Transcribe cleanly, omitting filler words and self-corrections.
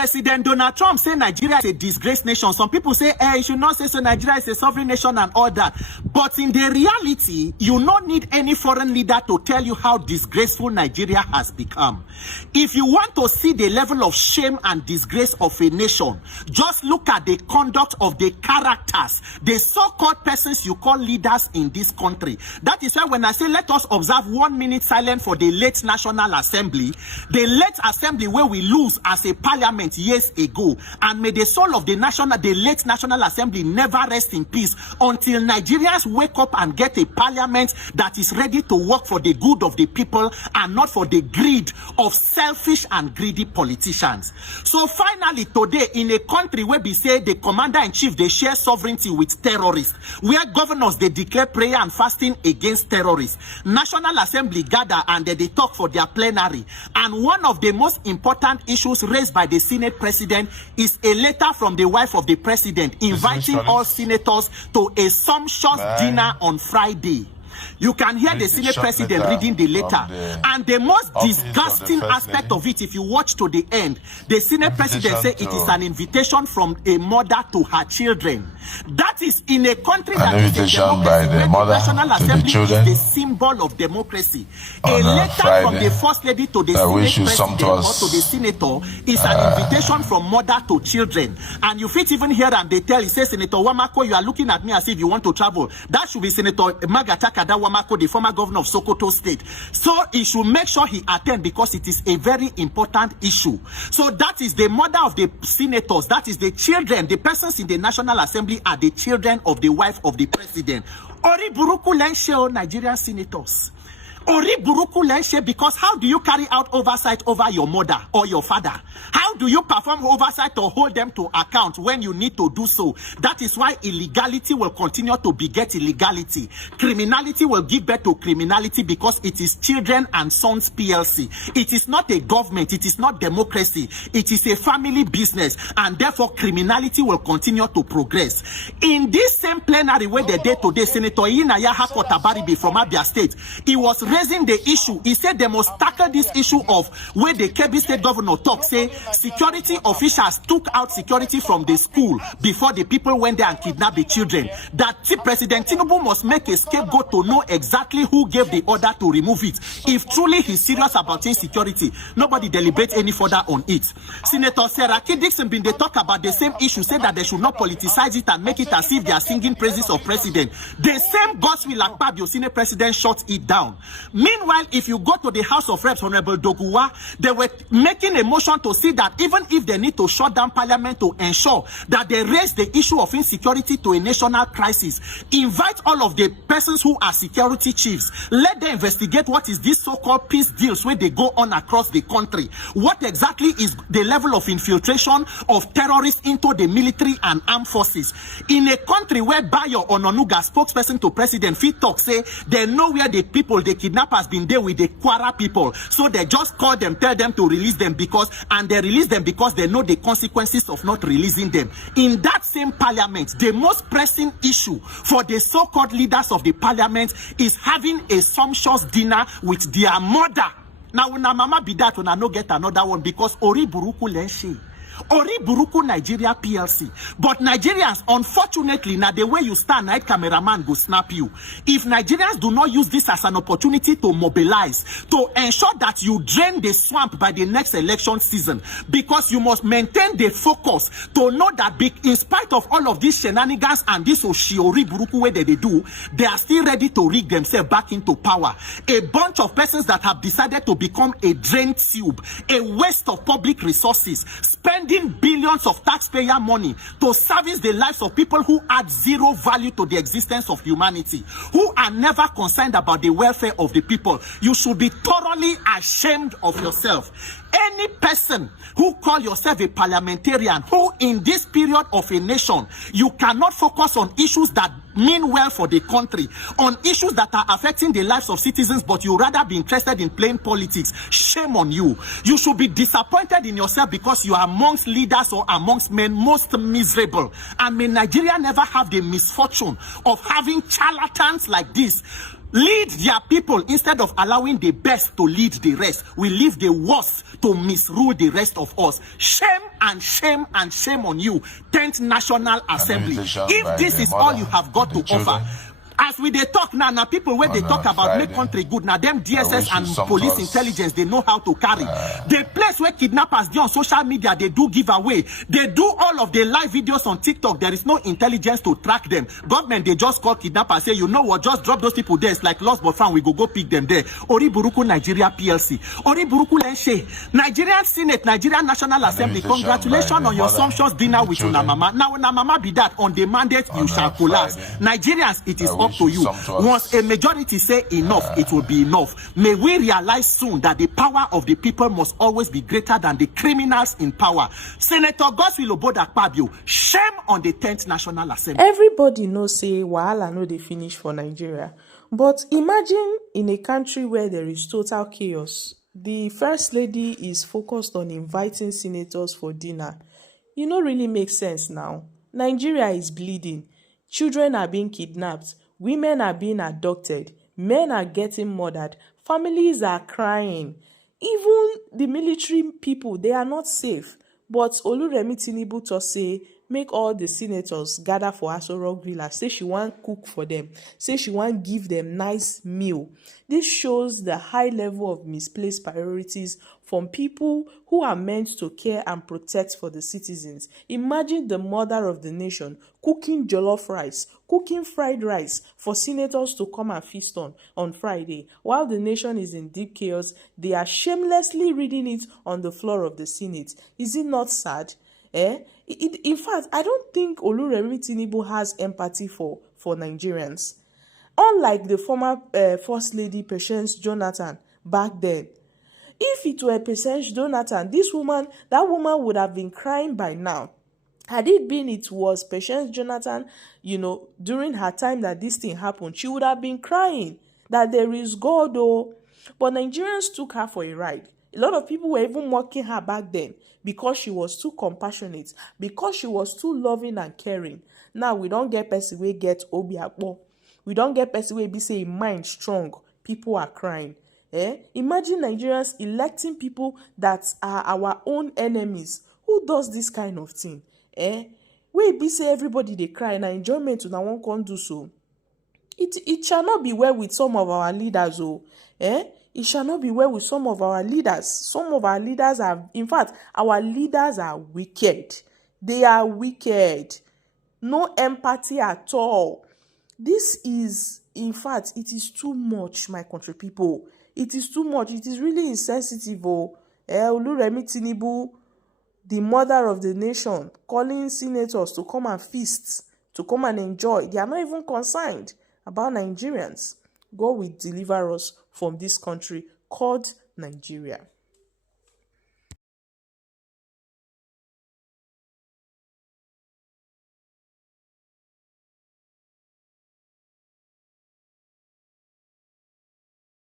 President Donald Trump say Nigeria is a disgraced nation. Some people say, you should not say so, Nigeria is a sovereign nation and all that. But in the reality, you don't need any foreign leader to tell you how disgraceful Nigeria has become. If you want to see the level of shame and disgrace of a nation, just look at the conduct of the characters, the so-called persons you call leaders in this country. That is why when I say let us observe 1 minute silence for the late National Assembly, the late assembly where we lose as a parliament years ago, and may the soul of the late National Assembly never rest in peace until Nigerians wake up and get a parliament that is ready to work for the good of the people and not for the greed of selfish and greedy politicians. So finally today, in a country where we say the commander-in-chief, they share sovereignty with terrorists, where governors, they declare prayer and fasting against terrorists, National Assembly gather and they talk for their plenary, and one of the most important issues raised by the Senate President is a letter from the wife of the President inviting all senators to a sumptuous dinner on Friday. You can hear the Senate President reading the letter. And the most disgusting aspect of it, if you watch to the end, the Senate President said it is an invitation from a mother to her children. That is in a country that is a democracy, by the mother National Assembly is the symbol of democracy. A letter from the First Lady to the Senate President or to the Senator is an invitation from mother to children. And you fit even hear and they tell, he says, Senator Wamako, you are looking at me as if you want to travel. That should be Senator Magataka Wamako, the former governor of Sokoto State. So he should make sure he attend because it is a very important issue. So that is the mother of the senators. That is the children. The persons in the National Assembly are the children of the wife of the president. Ori Buruku Lenshe, Nigerian senators. Ori Buruku Lenshe, because how do you carry out oversight over your mother or your father? How do you perform oversight or hold them to account when you need to do so? That is why illegality will continue to beget illegality. Criminality will give birth to criminality because it is children and sons PLC. It is not a government. It is not democracy. It is a family business, and therefore criminality will continue to progress. In this same plenary where the day-to-day Senator Inaya Hakotabaribe from Abia State, he was raising the issue. He said they must tackle this issue of where the Kebbi State governor talk, say security officials took out security from the school before the people went there and kidnapped the children. That President Tinubu must make a scapegoat to know exactly who gave the order to remove it. If truly he's serious about insecurity, nobody deliberates any further on it. Senator Seraki Dixon been they talk about the same issue, said that they should not politicize it and make it as if they are singing praises of president. The same gospel like Pabio Senate President shut it down. Meanwhile, if you go to the House of Reps, Honorable Doguwa, they were making a motion to see that even if they need to shut down Parliament to ensure that they raise the issue of insecurity to a national crisis, invite all of the persons who are security chiefs, let them investigate what is this so-called peace deals where they go on across the country. What exactly is the level of infiltration of terrorists into the military and armed forces? In a country where Bayo Ononuga, spokesperson to President Fit talk, say they know where the people, the kidnappers been there with the Kwara people, so they just call them, tell them to release them and they release them because they know the consequences of not releasing them. In that same parliament, the most pressing issue for the so-called leaders of the parliament is having a sumptuous dinner with their mother. Now, when mama be that, when I no get another one because Ori Buruku Lenshi. Ori Buruku Nigeria PLC. But Nigerians, unfortunately, now the way you stand, night cameraman go snap you. If Nigerians do not use this as an opportunity to mobilize, to ensure that you drain the swamp by the next election season, because you must maintain the focus to know that in spite of all of these shenanigans and this Oshiori Buruku way that they do, they are still ready to rig themselves back into power. A bunch of persons that have decided to become a drain tube, a waste of public resources, spending billions of taxpayer money to service the lives of people who add zero value to the existence of humanity, who are never concerned about the welfare of the people. You should be thoroughly ashamed of yourself. Any person who call yourself a parliamentarian, who in this period of a nation, you cannot focus on issues that mean well for the country, on issues that are affecting the lives of citizens, but you rather be interested in playing politics, shame on you. You should be disappointed in yourself because you are amongst leaders or amongst men most miserable. And may Nigeria never have the misfortune of having charlatans like this lead their people instead of allowing the best to lead the rest. We leave the worst to misrule the rest of us. Shame and shame and shame on you, 10th National Assembly. If this is all you have got to offer, as we they talk now people where they talk about make country good, now them DSS and police intelligence, they know how to carry. The place where kidnappers do on social media, they do give away. They do all of the live videos on TikTok. There is no intelligence to track them. Government, they just call kidnappers, say, you know what, just drop those people there. It's like lost but found, we go pick them there. Ori Buruku Nigeria PLC. Ori Buruku Lenshe. Nigerian Senate, Nigerian National Assembly, congratulations on your sumptuous dinner with Una Mama. Now Una Mama be that, on the mandate you shall collapse. Nigerians, it is up to you. Once a majority say enough, it will be enough. May we realize soon that the power of the people must always be greater than the criminals in power. Senator Godswill Akpabio, shame on the 10th National Assembly. Everybody knows say wahala no dey finish for Nigeria. But imagine in a country where there is total chaos. The First Lady is focused on inviting senators for dinner. You know, really makes sense now. Nigeria is bleeding. Children are being kidnapped. Women are being abducted. Men are getting murdered. Families are crying. Even the military people, they are not safe. But Oluremi Tinubu to say, make all the senators gather for Aso Rock Villa. Say she want cook for them. Say she want give them nice meal. This shows the high level of misplaced priorities from people who are meant to care and protect for the citizens. Imagine the mother of the nation cooking jollof rice, cooking fried rice for senators to come and feast on Friday. While the nation is in deep chaos, they are shamelessly reading it on the floor of the Senate. Is it not sad? In fact, I don't think Oluremi Tinubu has empathy for Nigerians. Unlike the former First Lady P0SED Jonathan back then. If it were P0SED Jonathan, that woman would have been crying by now. Had it was P0SED Jonathan, during her time that this thing happened, she would have been crying that there is God, oh. But Nigerians took her for a ride. A lot of people were even mocking her back then because she was too compassionate, because she was too loving and caring. Now, we don't get person wey get obiakpo. We don't get person wey be say mind strong. People are crying. Imagine Nigerians electing people that are our own enemies. Who does this kind of thing? Wey be say everybody they cry and enjoyment una wan come do so. It shall not be well with some of our leaders, oh. It shall not be well with some of our leaders. Some of our leaders in fact, our leaders are wicked. They are wicked. No empathy at all. This is, in fact, it is too much, my country people. It is too much. It is really insensitive. Oluremi Tinubu, the mother of the nation, calling senators to come and feast, to come and enjoy. They are not even concerned about Nigerians. God will deliver us from this country called Nigeria.